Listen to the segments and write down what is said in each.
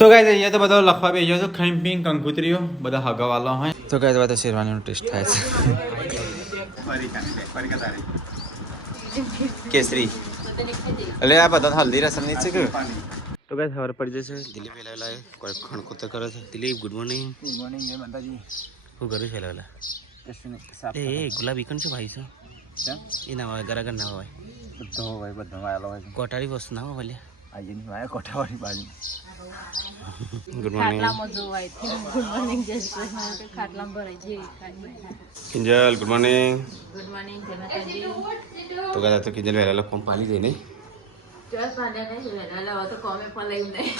તો ગાઈસ અહીંયા તો બધો લખવા બેસ્યો છો ખાઈ પીને કંકુતરીઓ બધા હગાવાલા હોય તો ગાઈસ બધા શેરવાનીનો ટેસ્ટ થાય છે કેસરી એટલે આ બધા હલ્દી રસમ ની છે કે તો ગાઈસ ખબર પડી જશે દિલીપ વેલાલા કોઈ ખણકોતર કરે છે દિલીપ ગુડ મોર્નિંગ જય માતાજી હું કરે છે વેલાલા એ ગુલાબી કોણ છે ભાઈ છે એ ના હોય ગરાગર ના હોય બધો હોય બધો વાયલો હોય કોટારી વસ્તુ ના હોય આજે ની વાય કોટાવાળી બાજુ ગુડ મોર્નિંગ ખાટલામાં જોવાય ગુડ મોર્નિંગ જય શ્રી ખાટલામાં ભરાય છે કિંજલ ગુડ મોર્નિંગ જય માતાજી તો ગાતા તો કિંજલ વેલાલા કોમ પાલી દે નહીં જસ પાડે નહીં વેલાલા તો કોમે પલાઈ નહીં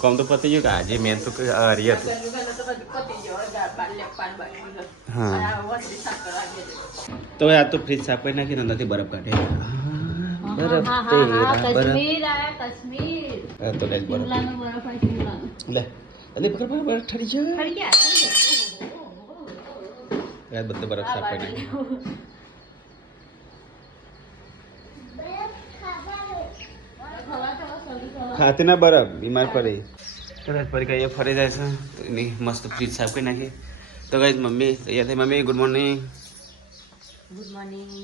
કોમ તો પતી ગયું કે આજે મેં તો હરી હતું હા તો આ તો ફ્રીજ સાફ કરી નાખી અંદરથી બરફ કાઢે બરફ કાશ્મીર આયા કાશ્મીર તો ગાઈસ બરફ શિમલાનો બરફ આ શિમલાનો લે અને પકડ બરફ ઠરી ગયા યાર બધો બરફ સાફ કરી નાખ્યો ખાતે ના બરફ બીમાર પડે તો ગાઈસ ફરી કઈ ફરી જાય છે તો એની મસ્ત ફ્રીજ સાફ કરી નાખી તો ગાઈસ મમ્મી તૈયાર થઈ મમ્મી ગુડ મોર્નિંગ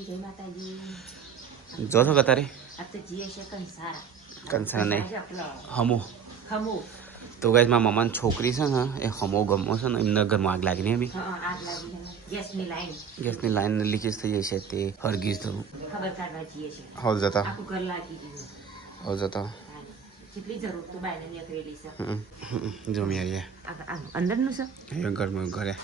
જય માતાજી જો છો કતારે આ તો જીએ છે કંસારા નહીં હમો તો ગાઈસ મારા મમ્માની છોકરી છે ને એ હમો ગમો છે ને એમના ઘરમાં આગ લાગી ને બી ગેસની લાઈન લીકેજ થઈ જાય છે તે હરગીજ થયું ખબર કાઢવા જઈએ છે હોલ જતા આખું ઘર લાગી ગયું હોલ જતા કેટલી જરૂર તો બાયને નીકળેલી છે જો મે આયા અંદરનું છે એ ઘરમાં ઘરે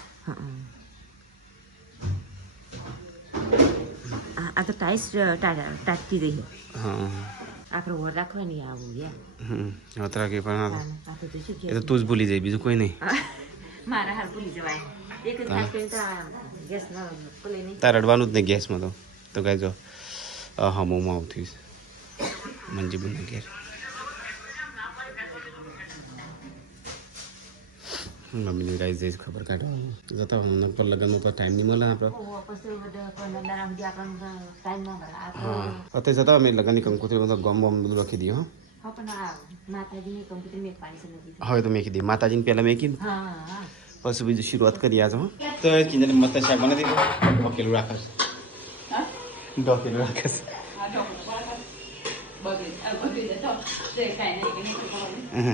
આ તો ટાઈસ ટાટકી રહી હા આપણે ઓર રાખવાની આવું યાર હોતરા કે પણ એ તો તું જ ભૂલી જાય બીજું કોઈ નહીં મારા હાલ ભૂલી જવાય એક જ ખાસ કરીને ગેસ ન ભૂલે નહીં તાર રડવાનું જ નહીં ગેસમાં તો કઈ જો હમોમાં આવતી મંજીબુના ઘેર મમ્મીની ગાઈસ જઈશ ખબર કાઢવા જતા હમણાં પર લગ્નમાં પર ટાઈમ નહીં મળે આપણે હા અત્યારે જતા અમે લગ્નની કંકોત્રી બધા ગમ બમ બધું લખી દઈએ હવે તો મેકી દઈએ માતાજીને પહેલાં મેકી પછી બીજું શરૂઆત કરી આજે તો કિંજલ મસ્ત શાક બનાવી દીધું ઢોકેલું રાખે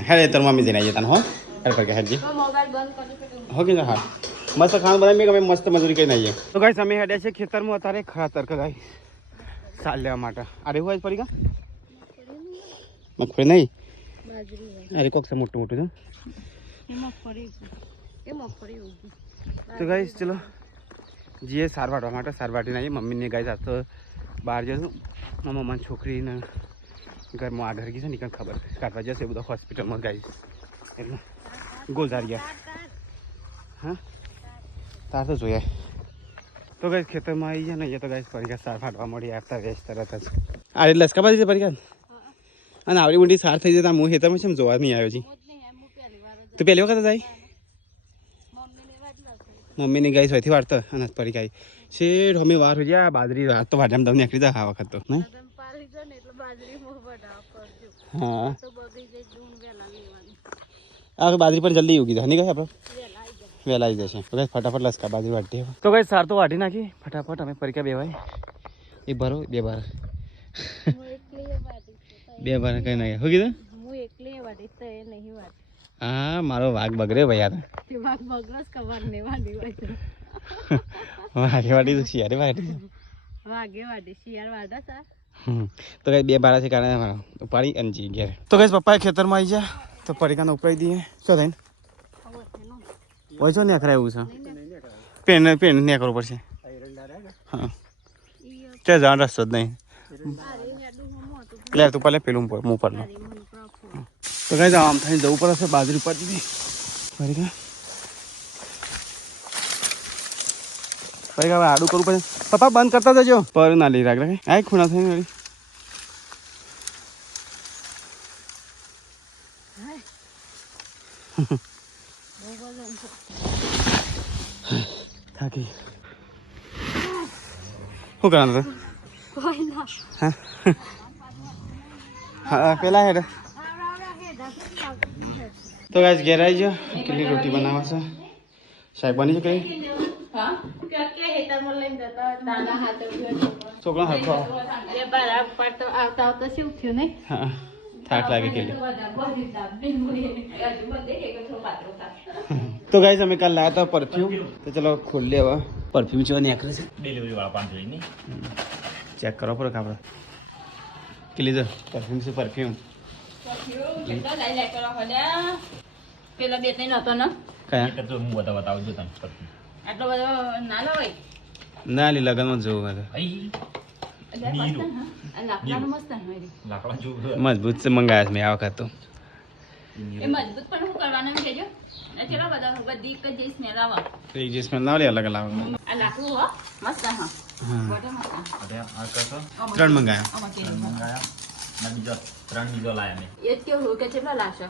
હેડે તાર મમ્મી જઈને આવીએ તને હો હેડ કરકે હેડજી હો કે હા મસ્ત ખાવાનું બનાવી અમે મસ્ત મજૂરી કરીને આવીએ તો ગાઈસ અમે હેડ્યા છે ખેતરમાં અત્યારે ખાતર કે ગાઈ સાલ લેવા માટે અરે હોય પડી કા મગફળી નહીં અરે કોક છે મોટું મોટું તો ગાઈસ ચલો જીએ સાર વાટવા માટે સાર વાટીને આવીએ મમ્મીને ગાઈસ આજ તો બહાર જશું મારા મમ્માની છોકરીને ઘરમાં આગળ ગઈ છે ને ખબર કાઢવા જશે બધા હોસ્પિટલમાં ગાઈસ એટલે ગોઝારિયા હા તાર તો જોઈએ તો ગાઈસ ખેતરમાં આવી જાય ને અહીંયા તો ગાઈસ પરીક્ષા સાર ફાટવા મળી આવતા વેચ તરત જ આ એટલે લસકા બાજુ છે પરીક્ષા અને આવડી મોટી સાર થઈ જતા હું ખેતરમાં છે જોવા નહીં આવ્યો છે તું પહેલી વખત જાય મમ્મીની ગાઈસ હોયથી વાળતો અને પરીક્ષા શેઠ અમે વાર હોય ગયા બાજરી રાત તો વાઢામાં તમને નીકળી જાય આ વખત તો નહીં હા આ બાજરી પણ જલ્દી ઉગી જાય નહીં કહે આપણે વહેલા આવી જશે તો ફટાફટ લસકા બાજરી વાટી તો કઈ સાર તો વાટી નાખી ફટાફટ અમે પરીક્ષા બેવાય એક ભરો બે બાર બે બાર કઈ નાખે શું કીધું હા મારો વાઘ બગડે ભાઈ યાર વાઘે વાટી તો શિયાળે વાટી તો કઈ બે બાર છે કારણ ઉપાડી અંજી ઘેર તો કઈ પપ્પાએ ખેતરમાં આવી જાય તો પરીક્ષાને ઉપાડી દઈએ શું થઈને પૈસો ને એવું છે પેન ને કરવું પડશે હા ત્યાં જવાનો રસ્તો જ નહીં લે તું પહેલે પેલું મું પરનું તો કઈ આમ થઈને જવું પડશે બાજરી ઉપર દીધી પરીક્ષા પરીક્ષા હવે આડું કરવું પડે પપ્પા બંધ કરતા જજો પર ના લઈ રાખ આ ખૂણા થઈને વળી થાકી શું કરવાનું હતું હા પેલા હેડ તો ગાઈસ ઘેર આવી જાઓ કેટલી રોટી બનાવવા છે શાક બની છે છોકરા હરખો હા થાક લાગે કેટલી તો ગાઈસ અમે કાલ લાયા હતા પરફ્યુમ તો ચલો ખોલ લે હવે પરફ્યુમ જેવા નીકળે છે ડિલિવરી વાળા પાંચ જોઈને ચેક કરો પર આપણે કે લીધો પરફ્યુમ છે પરફ્યુમ પેલા બે ત્રણ હતો ને કયા તો હું બતાવજો તને આટલો બધો ના લવાય ના લી લગનમાં જોવું મજબૂત છે મંગાયા મેં આ વખત તો એ મજબૂત પણ શું કરવાનું કેજો ચલો બધા બધી એક જ સ્મેલ આવે એક જે સ્મેલ ના લે અલગ અલગ આ લાકડું હો મસ્ત હા ત્રણ મંગાયા બીજો લાયા મેં એ જ કેવું કે કેટલા લાવશો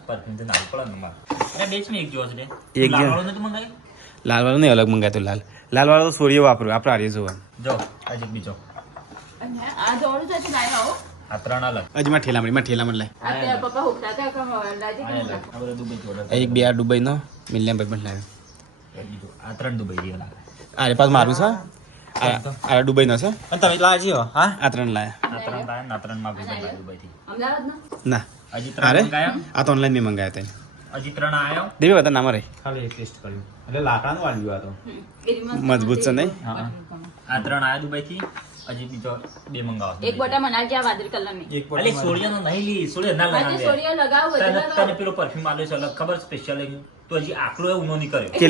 પરફ્યુમ તો નાલ પડે ને મારે બે જ એક જો છે એક લાલ તો મંગાય લાલ વાળો નહીં અલગ મંગાતો લાલ વાળો તો સોરીઓ વાપરું આપણે આર્ય જોવા જો આજે બીજો આ જોડું છે કે લાવ્યા હો આ ત્રણ અલગ અજમાં ઠેલામાં લાય આ પપ્પા હુકતા હતા કે લાજી આ બધા દુબઈ જોડે એક બે આ દુબઈ નો મિલિયન પર પણ લાવ્યો આ ત્રણ દુબઈ જેવા લાગે આરે પાસ મારું છે આ દુબઈ નો છે અને તમે લાજી હો હા આ ત્રણ લાયા આ ત્રણ લાયા ના ત્રણ માં ભાઈ દુબઈ થી અમદાવાદ ના હજી ત્રણ મંગાયા આ તો ઓનલાઈન મેં મંગાયા હતા હજી ત્રણ આયો દેવી બધા નામ રે ખાલી ટેસ્ટ કર્યું એટલે લાકડાનું વાળ્યું આ તો મજબૂત છે નહીં આ ત્રણ આયા દુબઈ થી હજી બીજો બે મંગાવો એક બોટા મનાલ જ્યાં વાદળી કલર ની એક બોટા અલે સોડિયાનો નહીં લી સોડિયા ના લગાવ દે સોડિયા લગાવ તને પેલો પરફ્યુમ આલ્યો છે અલગ ખબર સ્પેશિયલ તો હજી આકલો એ ઉનો નહીં કર્યો કે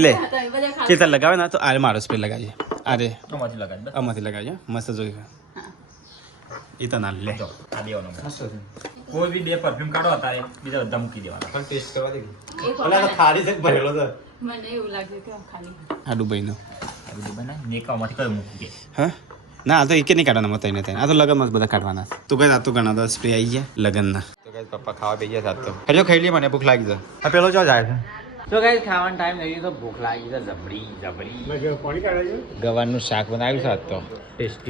લે લગાવે ના તો આરે મારો સ્પ્રે લગાવીએ આરે આમાંથી લગાવી દે આમાંથી લગાવીએ મસ્ત જોઈ એ તો ના લે આ દેવાનો કોઈ બી બે પરફ્યુમ કાઢો તારે બીજા બધા મૂકી દેવાના પણ ટેસ્ટ કરવા દે ઓલા તો ખાલી છે ભરેલો છે મને એવું લાગ્યું કે ખાલી આ દુબઈ નો નેકામાંથી કયો મૂકી દે હા ના આ તો એક નહીં કાઢવાના તઈને તઈને આ તો લગનમાં જ બધા કાઢવાના તું કઈ આ તો ઘણા બધા સ્પ્રે આવી ગયા લગનના તો કઈ પપ્પા ખાવા બે ગયા સાત તો ખાજો ખાઈ લે મને ભૂખ લાગી છે આ પેલો જો જાય છે તો ગાઈસ ખાવાનો ટાઈમ થઈ ગયો તો ભૂખ લાગી છે જબરી પાણી કાઢે છે ગવારનું શાક બનાવ્યું છે આજ તો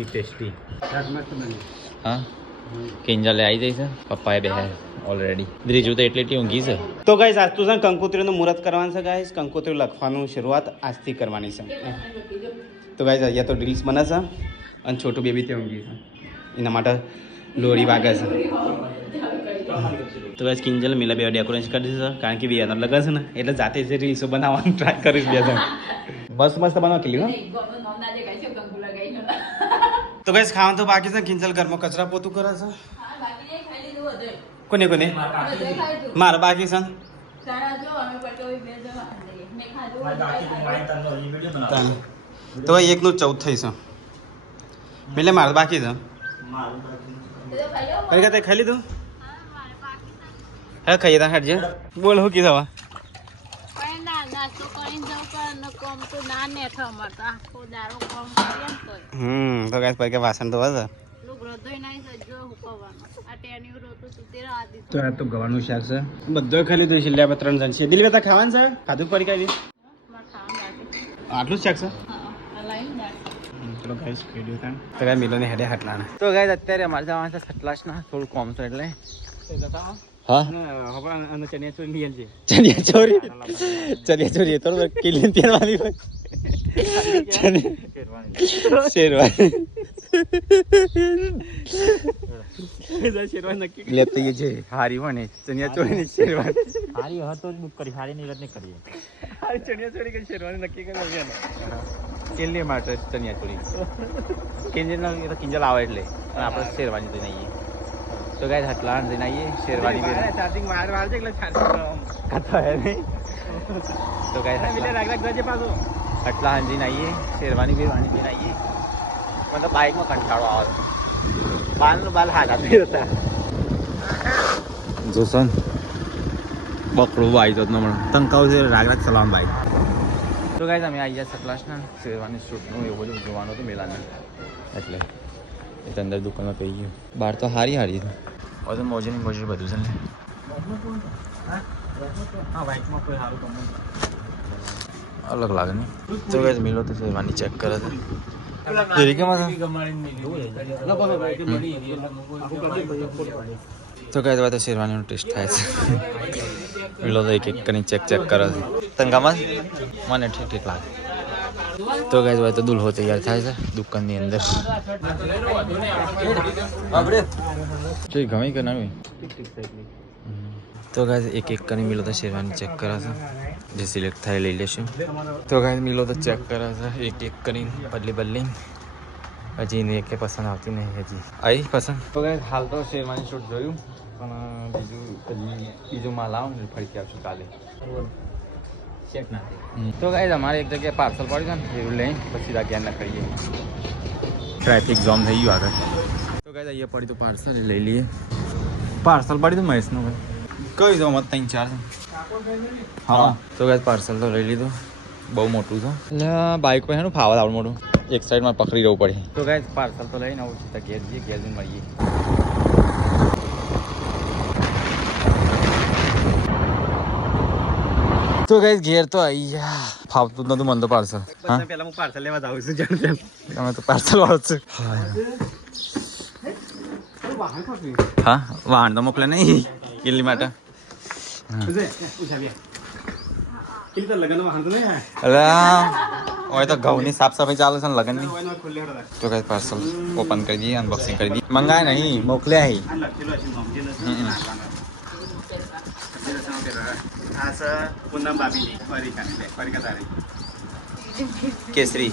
ટેસ્ટી હા કિંજલે આવી જાય છે પપ્પાએ બે ઓલરેડી ત્રીજું તો એટલે ઊંઘી છે તો ગાઈસ આજ તો છે કંકોત્રીનું મુહૂર્ત કરવાનું છે ગાઈસ કંકોત્રી લખવાનું શરૂઆત આજથી કરવાની છે તો ગાઈસ અહીંયા તો ડ્રિંક્સ બને છે અને છોટું બેબી તે ઊંઘી છે એના માટે લોરી વાગે છે તો ગાઈસ કિંજલ મિલા બે ડેકોરેશન કરી દીધું કારણ કે બે લગન છે ને એટલે જાતે જ રીલ્સો બનાવવાનું ટ્રાય કરીશ બે જણ મસ્ત બનાવ કેલી તો ગાઈસ ખાવાનું તો બાકી છે કિંજલ ઘરમાં કચરા પોતું કરે છે કોને મારા બાકી છે તો એકનું 14 થઈ છે એટલે મારે બાકી છે કઈ ખાતે ખાઈ લીધું હા ખાઈએ તા હટજે બોલ હું કીધું હવે તો ગાઈસ પર કે વાસણ તો હશે તો આ તો ગવાનું શાક છે બધો ખાઈ લીધું છે લે 3 જણ છે દિલ બેટા ખાવાનું છે ખાધું પડી કાઈ આટલું જ શાક છે ચલો ગાઈસ વિડિયો તાણ તો ગાય મિલોને હેડે હટલાના તો ગાઈસ અત્યારે અમારે જવાનું છે સટલાસના થોડું કોમ છે એટલે હા હવે અને ચણિયા ચોરી લઈ આવજે ચણિયા ચોરી તો કિલીન પહેરવાની હોય શેરવાની નક્કી લેતી છે હારી હોય ને ચણિયા ચોરી ની શેરવાની હારી હતો જ બુક કરી હારી ની રદ નહીં કરીએ હારી ચણિયા ચોરી કે શેરવાની નક્કી કરી કેલી માટે ચણિયા ચોરી કિંજલ આવે એટલે અને આપણે શેરવાની તો નહીં તો ગાઈસ હટલાન જઈને આવીએ શેરવાની બે ચાર્જિંગ વાર છે એટલે ચાર્જિંગ કતો હે નહીં તો ગાઈસ હટલા જઈને આવીએ શેરવાની બેરવાની જઈને આવીએ મને તો બાઇકમાં કંટાળો આવે બાલનું બાલ હાથ આપી હતા જોસન બકડું આવી જતો હમણાં તંકાવ છે રાગ ચલાવવાનું બાઇક તો ગાઈસ અમે આવી ગયા સકલાસના શેરવાની શૂટનું એવું બધું જોવાનું હતું મેલાને એટલે એ અંદર દુકાનો થઈ ગયું બહાર તો હારી હતી હવે તો મોજની મોજી બધું છે ને હા બાઇકમાં કોઈ સારું કમ અલગ લાગે ને તો ગાઈસ મિલો તો શેરવાની ચેક કરે છે તો કઈ દવા તો શેરવાનીનો ટેસ્ટ થાય છે પેલો તો એક એક કરીને ચેક કરે છે તને ગમે મને ઠીક ઠીક લાગે તો કઈ દવા તો દુલ્હો તૈયાર થાય છે દુકાનની અંદર જોઈ ગમે કે ના તો ગાય એક એક કરીને મિલો તો શેરવાની ચેક કરે છે જે સિલેક્ટ થાય લઈ લેશું તો ગાય મિલો તો ચેક કરે છે એક એક કરીને બદલી હજી એને એક પસંદ આવતી નહીં હજી આવી પસંદ તો ગાય હાલ તો શેરવાની શૂટ જોયું પણ બીજું માલ આવું ને ફરીથી આવશું કાલે તો ગાય અમારે એક જગ્યાએ પાર્સલ પડ્યું છે ને એવું લઈને પછી ક્યાં ના કરીએ ટ્રાફિક જામ થઈ ગયું આગળ તો ગાય અહીંયા પડી તો પાર્સલ લઈ લઈએ પાર્સલ પડી તો મહેશનું ભાઈ કઈ દો મત 3-4 હા તો ગાય પાર્સલ તો લઈ લીધું બહુ મોટું છે એટલે બાઇક પર એનું ફાવર આવડું મોટું એક સાઈડમાં પકડી રહેવું પડે તો ગાય પાર્સલ તો લઈને આવું છું ઘેર જઈએ ઘેર જઈને મળીએ તો ગાય ઘેર તો આવી ગયા ફાવતું જ નતું મને તો પાર્સલ પેલા હું પાર્સલ લેવા જાઉં છું જાણ તમે તો પાર્સલ વાળો જ હા વાહન તો મોકલે નહીં કિલ્લી માટે હવે તો ઘઉંની સાફ સફાઈ ચાલે છે ને લગનની તો કઈ પાર્સલ ઓપન કરી દઈએ અનબોક્સિંગ કરી દઈએ મંગાય નહીં મોકલ્યા કેસરી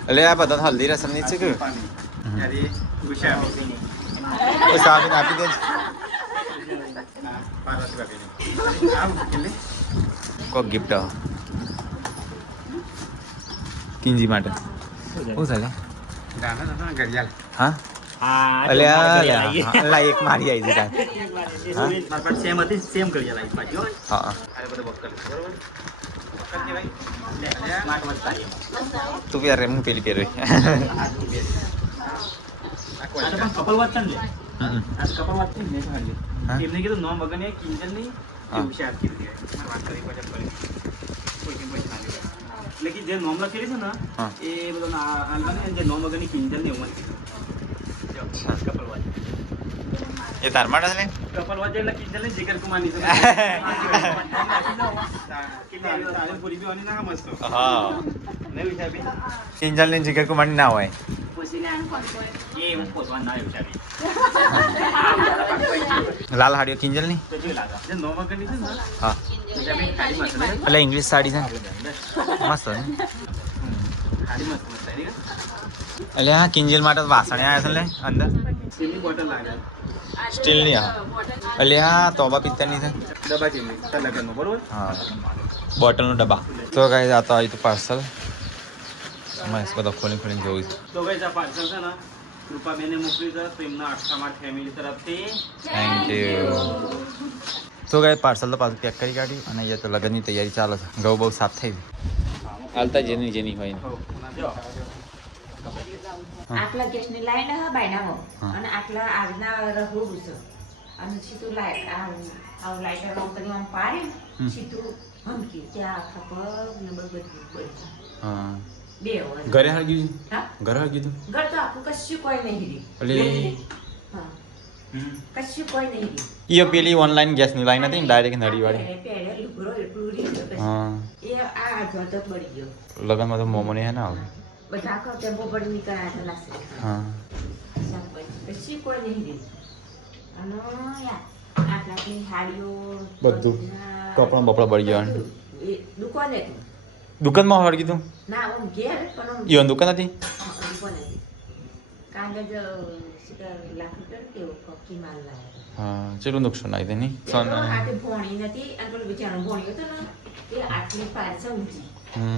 એટલે આ બધા હલ્દી રસમ ની છે કે સાબિન આપી દે કોક ગિફ્ટ કિંજી માટે શું ચાલે હા અલ્યા એક મારી આવી હા તું યાર હું પેલી પહેરવી કપલ વાત છે ને આ કપલ વાત છે ને એમને કીધું નોમ વગર ને કિંજલ ની હોશિયાર કીધી વાત કરી પછી કોઈ કે પૈસા નહીં એટલે કે જે નોમ લખેલી છે ને એ બધો આલવાને જે નોમ વગર ની કિંજલ ની ઉંમર કપલ વાત એ તાર માટે ને કપલ વાત એટલે કિંજલ ની જીગર કુમારની છે કે પૂરી બી આની ના મસ્ત હા નહીં વિચાર કિંજલ ની જીગર કુમારની ના હોય લાલ હાડીઓ કિંજલ ની હા એટલે ઇંગ્લિશ સાડી છે મસ્ત એટલે હા કિંજલ માટે વાસણ આવ્યા છે ને અંદર સ્ટીલની હા એટલે હા તોબા પિત્તળની છે હા બોટલનો ડબ્બા તો કઈ આ તો આવી તો પાર્સલ મસ્ત બધા ખોલીને જોઉં છું તો ગઈ આ પાર્સલ છે ને કૃપાબેને મોકલી છે તો એમના આખામાં ફેમિલી તરફથી થેન્ક યુ તો ગઈ પાર્સલ તો પાછું પેક કરી કાઢી અને અહીંયા તો લગ્નની તૈયારી ચાલે છે ઘઉં બહુ સાફ થઈ ગઈ હાલતા જેની હોય આટલા ગેસની લાઈન હ બાયનામાં અને આટલા આજના રહું છે અને સીધું લાઈટ આ લાઈટર ઓન કરી આમ પાડે સીધું હમકી ત્યાં આખા પગ ને બધું હા બે હોય ઘરે હળગ્યું હા ઘરે હળગ્યું ઘર તો આખું કશું કોઈ નહીં રી એટલે હા કશું કોઈ નહીં રી ઈ પેલી ઓનલાઈન ગેસની લાઈન હતી ને ડાયરેક્ટ નળીવાળી પેડે લુગરો એટલું રી હા એ આ જોતો પડી ગયો લગનમાં તો મોમો ને હે ને આવે બધા આખો ટેમ્પો પડી નીકળ્યા હતા લાસે હા કશું કોઈ નહીં રી અને આટલા કે હાડીઓ બધું કપડા બપડા બળી ગયા એ દુકાન હતી દુકાનમાં હળગી તું ના હું ઘેર પણ ઈ દુકાન હતી દુકાન હતી કાંગજ લાખ રૂપિયા કેવો કપકી માલ લાવ્યા હા ચેટલું નુકસાન આવી નહીં સોન આટે ભોણી નથી અને પેલું બિચારો ભોણી હતો ને એ આટલી પાછા ઊંચી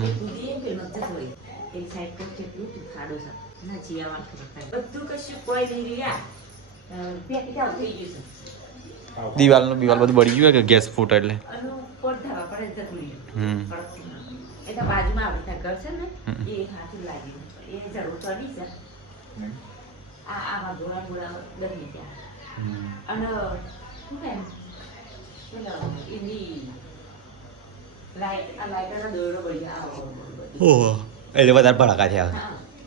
એ કૂદી એમ પેલું નથી હોય એ સાઈડ પર કેટલું ખાડો છે ના જીયા વાત બધું કશું કોઈ નહીં રહ્યા પેકી જાવ થઈ ગયું છે દિવાલનું બધું બળી ગયું કે ગેસ ફૂટ એટલે અને કોટ ધાવા પર જતું હમ એ તો બાજુમાં આવતા ઘર છે ને એ હાથું લાગ્યું એ જરૂર ચડી છે આ આવા ગોળા બદલી ત્યાં અને શું કેમ પેલો એની લાઈટ આ લાઈટનો દોરડો બળી આવો ઓહો એટલે વધારે ભડાકા થયા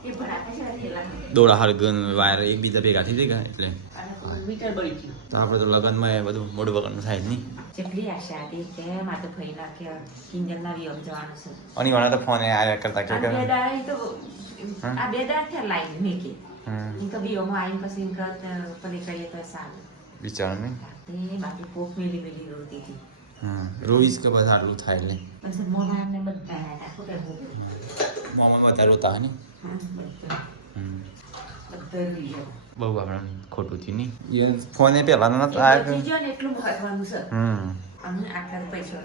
એ ભડાકા છે થેલા દોડા હળગન વાયર એકબીજા ભેગા થઈ ગયા એટલે અને મીટર બળી ગયું. તો આપણે તો લગ્નમાં એ બધું મોઢું વગરનું થાય જ નહીં. જેટલી આશા હતી તે મારે તો ફઈ નાખ્યા કિંજલના વિયમ જવાનું છે. અને વાળા તો ફોન આવ્યા કરતા કે આ બે દાડા તો આ બે દાડા થયા લાઈન મેકે હમ ઈ તો વિયોમાં આવીને પછી ઈન કરત પલે કરીએ તો સારું. બિચારાને તે બાકી કોક મેલી મેલી રોતી હતી. રોઈશ કે બધા આટલું થાય એટલે પછી મોઢા ને બધા નાખો કે હું મામા બધા રોતા હે ને હા બધા બધા રોઈ ગયા. બહુ આપણે ખોટું થયું નહીં એ ફોન એ પહેલા નતા આવ્યા બચી ગયો ને એટલું મહત્વનું છે. અમને આટલા તો પૈસા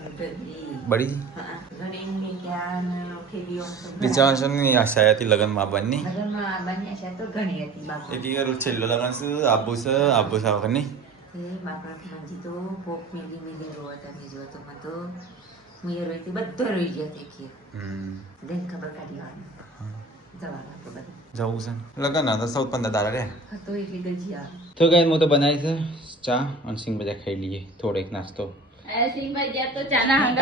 બળી હા ઘણી ત્યાં ખેલીઓ બિચારા છે ને આશા હતી લગ્નમાં આવવાની લગ્નમાં બની આશા તો ઘણી હતી બાપુ. એક યાર છેલ્લો લગ્ન છે આબુ છે વખત નહીં બાપરા મંજી તો પોક મેલી મેલી રોતા મેં જોતો માં તો મેં રોઈતી બધા રોઈ ગયા તે કે દેન ખબર કાઢી આવવાની જવાના તો બધા જવું છે લગ્ન હતા 14-15 દાડા રે તો એટલી ગજી આવે. તો ગાય હું તો બનાવી છે ચા અને સિંગ ભજા ખાઈ લઈએ થોડો એક નાસ્તો.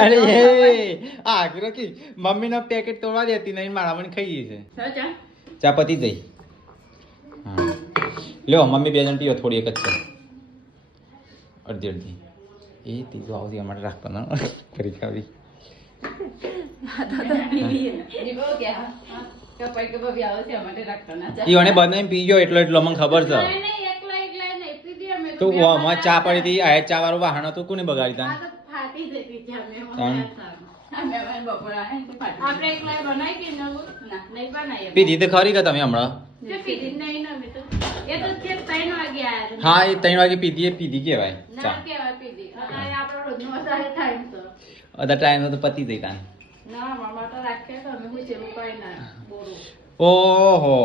અરે આ કે મમ્મીનો પેકેટ તોડવા દેતી નહીં મારા મને ખાઈએ છે ચા પતી જઈ. હા લ્યો મમ્મી 2 જણ પીવો થોડી એક જ છે અડધી એ ત્રીજો આવતી અમારે રાખતો ને ફરી ખાવી એને બનાવીને પીજો એટલો મને ખબર છે. તો આમાં ચા પડી હતી આ ચા વાળું વાહન હતું કોને બગાડી તા પીધી તો ખરી કે તમે હમણાં હા એ 3 વાગે પીધી કેવાય ચા અધા ટાઈમ તો પતી જઈ તા ઓહો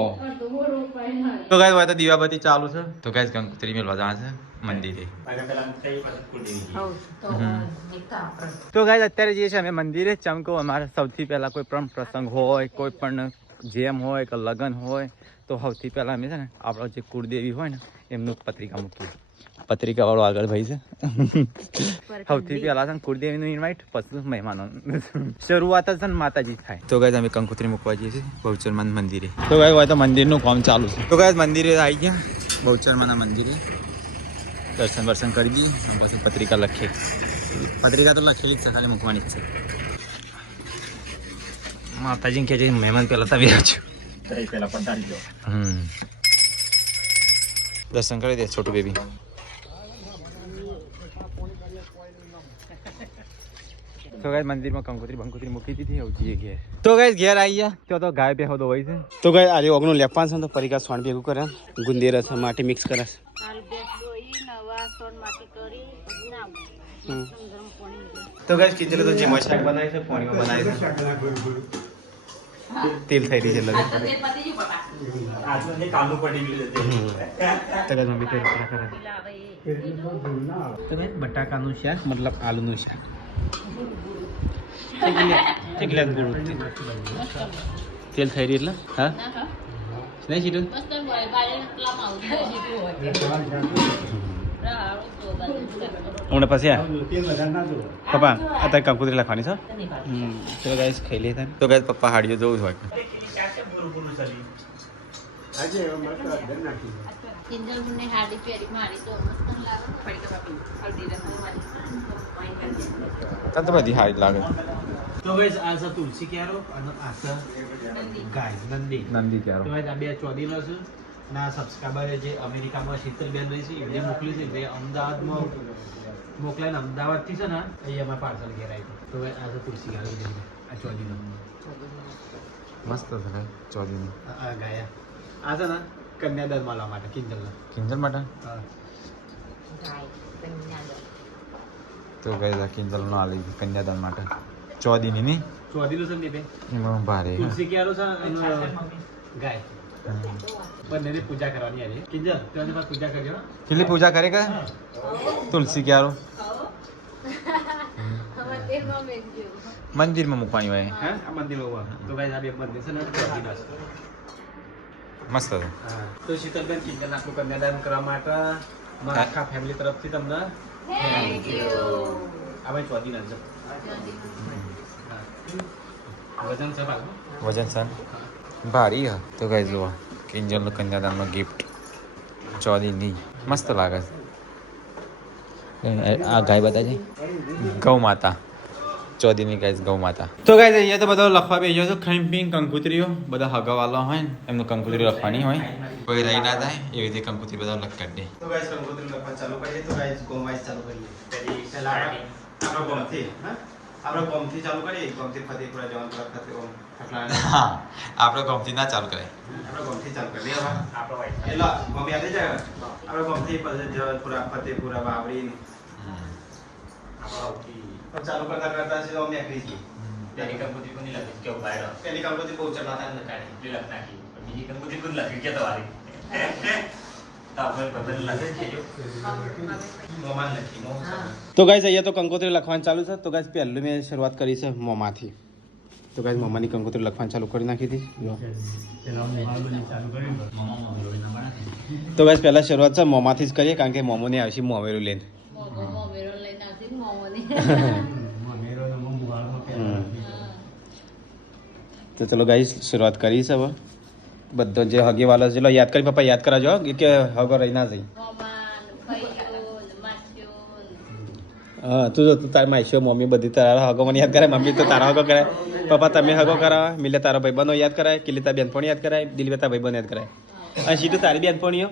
તો ગાઈસ હોય તો દીવાબત્તી ચાલુ છે તો ગાઈસ કંકોત્રી મેલવા જવાનું છે મંદિરે. તો ગાઈસ અત્યારે જઈએ છીએ અમે મંદિરે ચમકો અમારે સૌથી પહેલા કોઈ પણ પ્રસંગ હોય કોઈ પણ જેમ હોય કે લગ્ન હોય તો સૌથી પહેલા અમે છે ને આપણો જે કુળદેવી હોય ને એમનું પત્રિકા મૂકીએ. પત્રિકા વાળો આગળ ભાઈ છે સૌથી પહેલા છે ને કુળદેવીનું ઇન્વાઇટ પછી મહેમાનો શરૂઆત છે ને માતાજી થાય. તો ગાઈસ અમે કંકોત્રી મૂકવા જઈએ છીએ બહુચરમાન મંદિરે. તો ગાઈસ હોય તો મંદિરનું કામ ચાલુ છે. તો ગાઈસ મંદિરે આવી ગયા બહુચરમાના મંદિરે દર્શન વર્શન કરી દઈએ અને પછી પત્રિકા લખીએ. પત્રિકા તો લખેલી જ છે ખાલી મૂકવાની જ છે. માતાજીને કહે છે મહેમાન પહેલા તમે આવજો દર્શન કરી દે છોટું બેબી. તો ગાઈસ મંદિરમાં કંકોત્રી મૂકી દીધી હવે જઈએ ઘેર. તો ગાઈસ ઘેર આવી ગયા તો ગાય બેહો તો હોય છે. તો ગાય આજે ઓગણું લેપાન છે તો પરિકા સોણ ભેગું કરે ગુંદેર છે માટી મિક્સ કરે તો ગાઈસ કિંજલ તો જે મશાક બનાવી છે પાણીમાં બનાવી છે તેલ થઈ રહી છે લગે કાલનું પડી ગયું તો ગાઈસ મમ્મી તેલ કરે તો ગાઈસ બટાકાનું શાક મતલબ આલુનું શાક તેલ થઈ રહી એટલે હા નહીં સીધું હમણાં પછી પપ્પા અત્યારે કંકોત્રી લખવાની છે તો ગાઈસ ખાઈ લે તો ગાઈસ પપ્પા હાડીઓ જોવું હોય તને તો બધી હારી લાગે. તો ગાઈસ આ છે તુલસી ક્યારો અને આ છે ગાય નંદી ક્યારો તો ગાઈસ આ બે ચોદીનો છે અને આ સબસ્ક્રાઈબર જે અમેરિકામાં શીતલબેન રહી છે એમને મોકલી છે જે અમદાવાદમાં મોકલાઈને અમદાવાદથી છે ને અહીંયામાં પાર્સલ ઘેર આવી તો ગાઈસ આ છે તુલસી ક્યારો આ ચોદીનો મસ્ત છે ભાઈ ચોદીનું આ ગાયા આ છે ને કન્યાદાન માલવા માટે કિંજલ માટે હા તો ગાઈસ આ કિંજલનો આલી કન્યાદાન માટે ચોદીની નહીં ચોદીનો છે ને બે એમાં ભારે તુલસી ક્યારો છે અને ગાય બંનેની પૂજા કરવાની આજે કિંજલ તેની પાસે પૂજા કરજો કેટલી પૂજા કરે કે તુલસી ક્યારો મંદિરમાં મૂકવાની હોય હા આ મંદિર હોવા તો ગાઈસ આ બે મંદિર છે ને ચોદીના છે મસ્ત છે. તો શીતલબેન કિંજલ આપણું કન્યાદાન કરવા માટે મારા આખા ફેમિલી તરફથી તમને થેન્ક યુ. આ ભાઈ ચોદી ના છે વજન છે ભાઈ વજન સન ભારી હા તો ગાઈસ જુઓ કિંજલનું કન્યાદાનમાં ગિફ્ટ ચોદીની મસ્ત લાગે છે આ ગાય બતાજે ગૌ માતા ચોદીની ગાય ગૌ માતા તો ગાય અહીંયા તો બધો લખવા બેસી ગયો ખાઈ પીને કંકુતરીઓ બધા હગાવાલા હોય ને એમનું કંકુતરી લખવાની હોય કોઈ રહી ના થાય એવી રીતે કંકુતરી બધા લખ કરી દે તો ગાય કંકુતરી લખવા ચાલુ કરીએ તો ગાય ગોમાઈ ચાલુ કરીએ પહેલા આપણો ગોમથી આપણે ગોમથી ચાલુ કરીએ ગોમથી ફતેપુરા જવાનું વખતે હા આપણે ગોમથી ના ચાલુ કરાય આપણે ગોમથી ચાલુ કરીએ હવે એટલે ગોમ યાદ જાય આપણે ગોમથી જવલપુરા ફતેપુરા બાવરી ચાલુ કરતા કરતા સીધો અમે આખરી છીએ પેલી કંકુતરી કોની લખી કે બાયર પેલી કંકુતરી બહુ ચલાતા ન કાઢી જે લખ નાખી બીજી કંકુતરી કોની લખી કે તમારી તો ગાઈસ અહીંયા તો કંકોત્રી લખવાનું ચાલુ છે તો ગાઈસ પહેલું મેં શરૂઆત કરી છે મોમાંથી તો ગાઈસ મોમાની કંકોત્રી લખવાનું ચાલુ કરી નાખી હતી તો ગાઈસ પહેલા શરૂઆત છે મોમાંથી જ કરીએ કારણ કે મોમોને આવશે મોમેરું લઈને તો ચલો ગાઈસ શરૂઆત કરી છે હવે બધો જે હગીવાલો છે લો યાદ કરી પપ્પા યાદ કરાજો કે હગો રહી ના જઈ હા તું જો તું તારી માઈશો મમ્મી બધી તારા હગો મને યાદ કરાય મમ્મી તો તારા હગો કરાય પપ્પા તમે હગો કરાવે મિલે તારો ભાઈબંધો યાદ કરાય કિલિતા બેનપણી યાદ કરાય દિલવે તારા ભાઈબંધ યાદ કરાય અને સીટું તારી બેનપણીઓ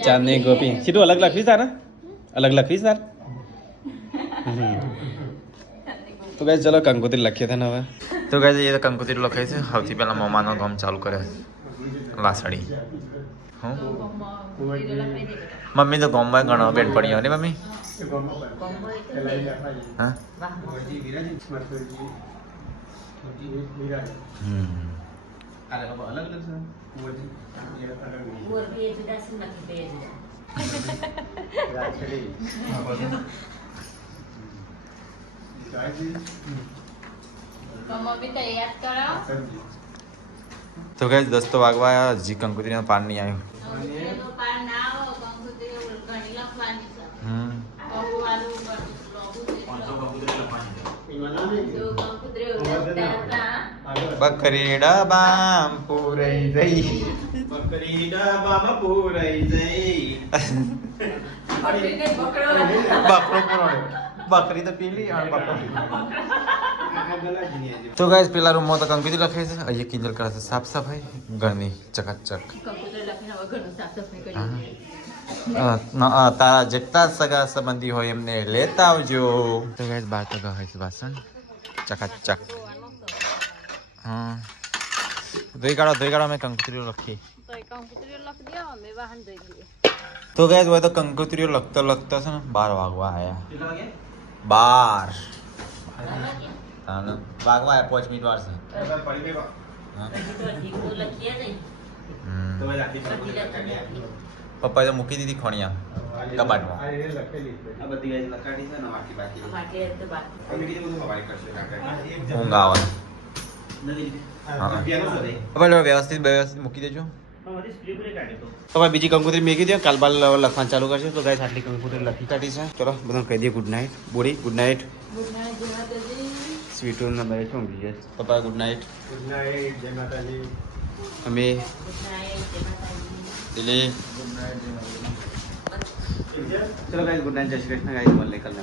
ચાંદની ગોપી સીટું અલગ લખવીશ તારા અલગ લખવીશ તાર તો ગાઈસ ચલો કંકોત્રી લખીએ થે ને હવે તો ગાઈસ એ તો કંકોત્રી લખાય છે સૌથી પહેલા મમ્માનો કામ ચાલુ કરે લાસડી હું મમ્મી તો ગોમમાં ઘણો બેનપણીઓ ને મમ્મી હા તો ગાઈસ 10 તો વાગવા આયા હજી કંકોત્રીનો પાન નહીં આવ્યો બકરી ડબામ પૂરાઈ જઈ બકરી ડબામ પૂરાઈ જઈ બકરી તો પીલી અને બકરો તો ગાઈસ પેલા રૂમમાં તો કંકોત્રી લખે છે અહીંયા કિંજલ કરે છે સાફ સફાઈ ઘરની ચકાચક તારા જેટલા સગા સંબંધી હોય એમને લેતા આવજો તો ગાઈસ બાર તો ગહાય છે વાસણ ચકાચક હા ધોઈ કાઢો મેં કંકોત્રીઓ લખી તો ગાઈસ હોય તો કંકોત્રીઓ લખતો છે ને 12 વાગવા આયા 12 વાગવા આયા 5 મિનિટ વાર છે પપ્પાએ તો મૂકી દીધી ખોણિયા કબાટમાં ઊંઘ આવે વ્યવસ્થિત મૂકી દેજો તો ભાઈ બીજી કંકોત્રી મેકી દો કાલ બાલ લખવાનું ચાલુ કરશે તો ગાઈસ આટલી કંકોત્રી લખી કાઢી છે ચલો બધા કહી દઈએ good night buddy good night સ્વીટુ ના મેરે શું બીજે પપ્પા ગુડ નાઇટ જય માતાજી અમે દિલે ચલો ગાઈસ ગુડ નાઇટ જય શ્રી કૃષ્ણ ગાઈસ મળે કલ